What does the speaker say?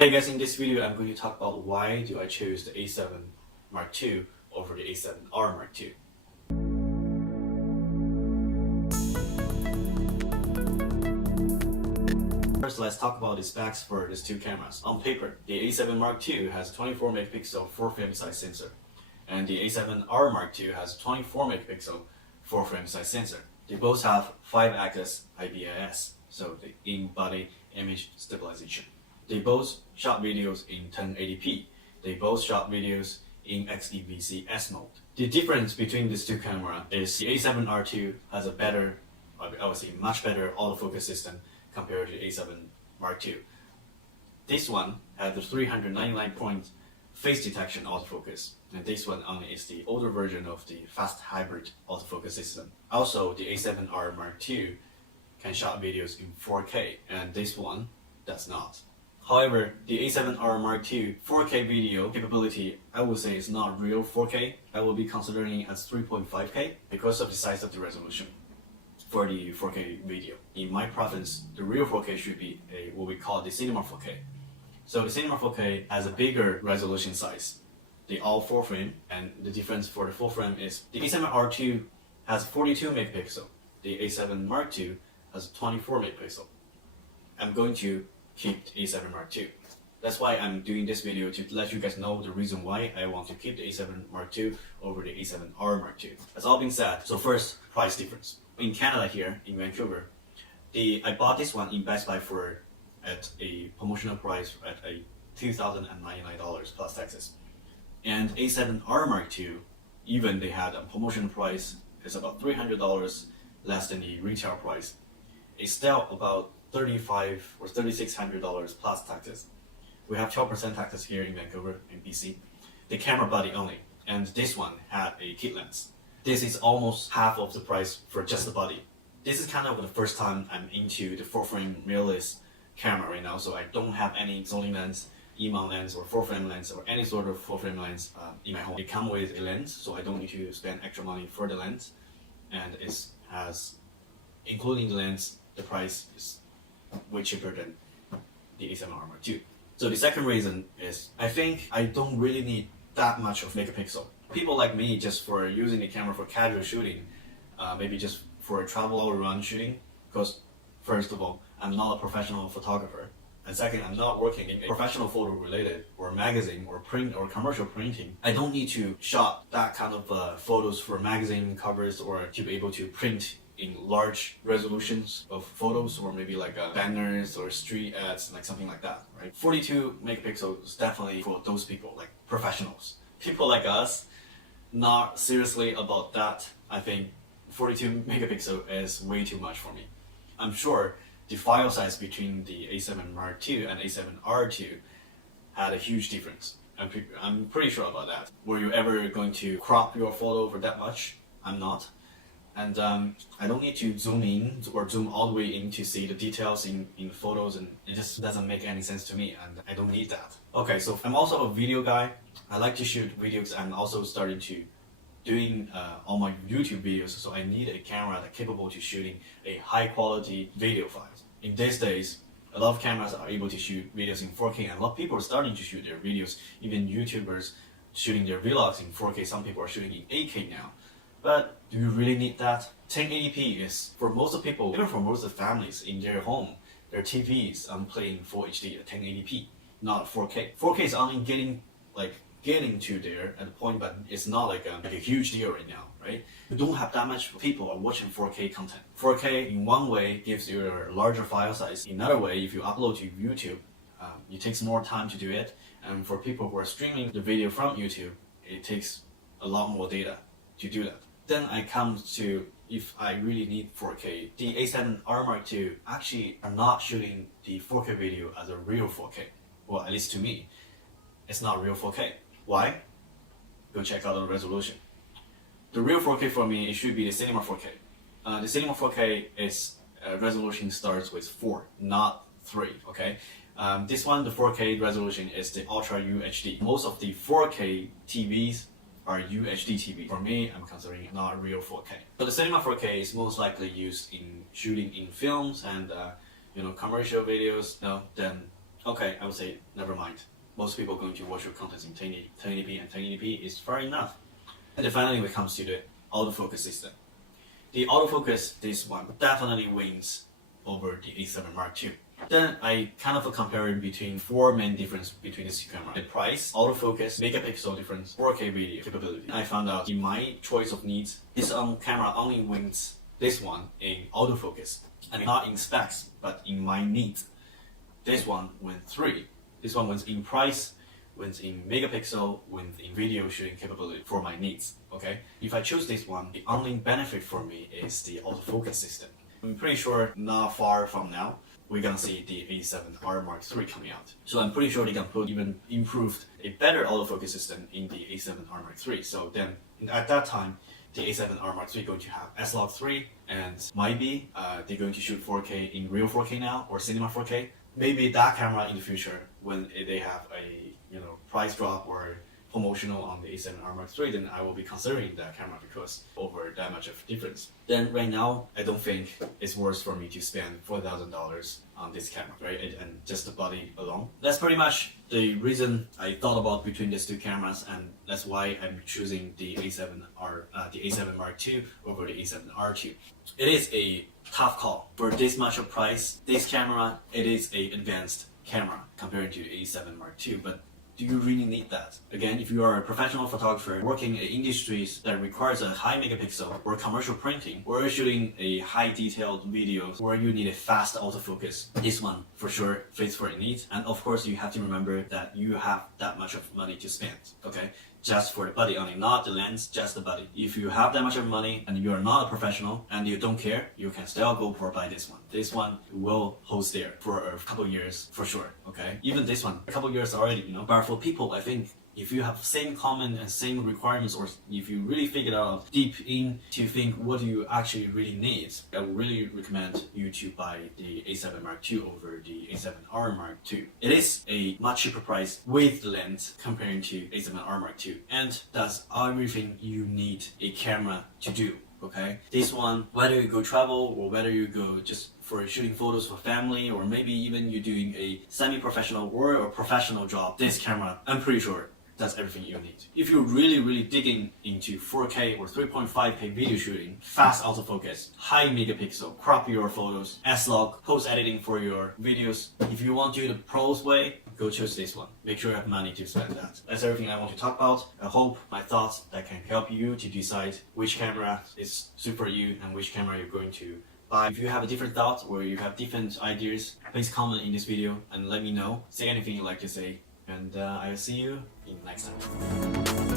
Hey guys, in this video I'm going to talk about why do I choose the A7 Mark II over the A7R Mark II. First, let's talk about the specs for these two cameras. On paper, the A7 Mark II has 24 megapixel 4-frame size sensor, and the A7R Mark II has 24 megapixel 4-frame size sensor. They both have 5-axis IBIS, so the in-body image stabilization. They both shot videos in 1080p. They both shot videos in XEVC S mode. The difference between these two cameras is the A7R II has a better, I would say much better autofocus system compared to the A7 Mark II. This one has the 399-point face detection autofocus, and this one only is the older version of the fast hybrid autofocus system. Also, the A7R Mark II can shot videos in 4K, and this one does not. However, the A7R Mark II 4K video capability, I would say is not real 4K. I will be considering it as 3.5K because of the size of the resolution for the 4K video. In my preference, the real 4K should be what we call the Cinema 4K. So the Cinema 4K has a bigger resolution size. They all 4-frame, and the difference for the 4-frame is the A7R II has 42 megapixel. The A7 Mark II has 24 megapixel. I'm going to keep the A7 Mark II. That's why I'm doing this video, to let you guys know the reason why I want to keep the A7 Mark II over the A7R Mark II. That's all being said. So first, price difference. In Canada here, in Vancouver, I bought this one in Best Buy at a promotional price at a $2,099 plus taxes. And A7R Mark II, even they had a promotional price, is about $300 less than the retail price. It's still about $3,500 or $3,600 plus taxes. We have 12% taxes here in Vancouver, in BC. The camera body only, and this one had a kit lens. This is almost half of the price for just the body. This is kind of the first time I'm into the 4-frame mirrorless camera right now, so I don't have any Sony lens, E-mount lens, or 4-frame lens, or any sort of 4-frame lens in my home. It comes with a lens, so I don't need to spend extra money for the lens, and it has, including the lens, the price is way cheaper than the A7R Mark II. So the second reason is I think I don't really need that much of megapixel. People like me, just for using the camera for casual shooting, maybe just for travel or run shooting, because first of all, I'm not a professional photographer, and second, I'm not working in a professional photo related or magazine or print or commercial printing. I don't need to shot that kind of photos for magazine covers or to be able to print in large resolutions of photos, or maybe like banners or street ads, like something like that, right? 42 megapixels is definitely for those people, like professionals. People like us, not seriously about that. I think 42 megapixel is way too much for me. I'm sure the file size between the A7 Mark II and A7R II had a huge difference. I'm pretty sure about that. Were you ever going to crop your photo for that much? I'm not. And I don't need to zoom in or zoom all the way in to see the details in photos, and it just doesn't make any sense to me, and I don't need that. Okay, so I'm also a video guy. I like to shoot videos. I'm also starting to doing all my YouTube videos, so I need a camera that's capable to shooting a high quality video files. In these days, a lot of cameras are able to shoot videos in 4K, and a lot of people are starting to shoot their videos, even YouTubers shooting their vlogs in 4K. Some people are shooting in 8K now. But do you really need that? 1080p is, for most of people, even for most of families in their home, their TVs playing Full HD at 1080p, not 4K. 4K is only getting to there at the point, but it's not like a huge deal right now, right? You don't have that much people are watching 4K content. 4K in one way gives you a larger file size. In another way, if you upload to YouTube, it takes more time to do it. And for people who are streaming the video from YouTube, it takes a lot more data to do that. Then I come to if I really need 4K. The A7R Mark II actually are not shooting the 4K video as a real 4K. Well, at least to me, it's not real 4K. Why? Go check out the resolution. The real 4K for me, it should be the Cinema 4K. The Cinema 4K is resolution starts with 4, not 3. Okay. This one, the 4K resolution is the Ultra UHD. Most of the 4K TVs are UHD TV. For me, I'm considering not real 4K. But the Cinema 4K is most likely used in shooting in films and commercial videos. Then Okay, I would say never mind. Most people are going to watch your content in 1080p and 1080p is fair enough. And then finally, when it comes to the autofocus system, the autofocus, this one definitely wins over the A7 Mark II. Then I kind of compared between 4 main differences between these two cameras: the price, autofocus, megapixel difference, 4K video capability. I found out in my choice of needs, this camera only wins this one in autofocus. I mean, not in specs, but in my needs. This one wins 3. This one wins in price, wins in megapixel, wins in video shooting capability for my needs. Okay, if I choose this one, the only benefit for me is the autofocus system. I'm pretty sure not far from now, we're gonna see the A7R Mark III coming out. So I'm pretty sure they can put even improved, a better autofocus system in the A7R Mark III. So then at that time, the A7R Mark III going to have S-Log 3 and might be they're going to shoot 4K in real 4K now or cinema 4K. Maybe that camera in the future when they have a price drop or promotional on the A7R Mark III, then I will be considering that camera because over that much of difference. Then right now, I don't think it's worth for me to spend $4,000 on this camera, right? And just the body alone. That's pretty much the reason I thought about between these two cameras, and that's why I'm choosing the A7 Mark II over the A7R II. It is a tough call. For this much of price, this camera, it is a advanced camera compared to the A7 Mark II, but do you really need that? Again, if you are a professional photographer working in industries that requires a high megapixel or commercial printing or shooting a high detailed videos or you need a fast autofocus, this one for sure fits for your needs. And of course, you have to remember that you have that much of money to spend, okay? Just for the body only, not the lens, just the body. If you have that much of money and you are not a professional and you don't care, you can still go for buy this one. This one will hold there for a couple years for sure, okay? Even this one, a couple years already, But for people, I think if you have same common and same requirements, or if you really figure out deep in to think what do you actually really need, I would really recommend you to buy the A7 Mark II over the A7R Mark II. It is a much cheaper price with the lens comparing to A7R Mark II, and does everything you need a camera to do. Okay, this one, whether you go travel or whether you go just for shooting photos for family, or maybe even you're doing a semi-professional or a professional job, this camera, I'm pretty sure that's everything you need. If you're really digging into 4K or 3.5K video shooting, fast autofocus, high megapixel, crop your photos, S-Log, post-editing for your videos, if you want to do the pros way, go choose this one. Make sure you have money to spend that. That's everything I want to talk about. I hope my thoughts that can help you to decide which camera is super you and which camera you're going to buy. If you have a different thought or you have different ideas, please comment in this video and let me know. Say anything you'd like to say. And I'll see you in next time.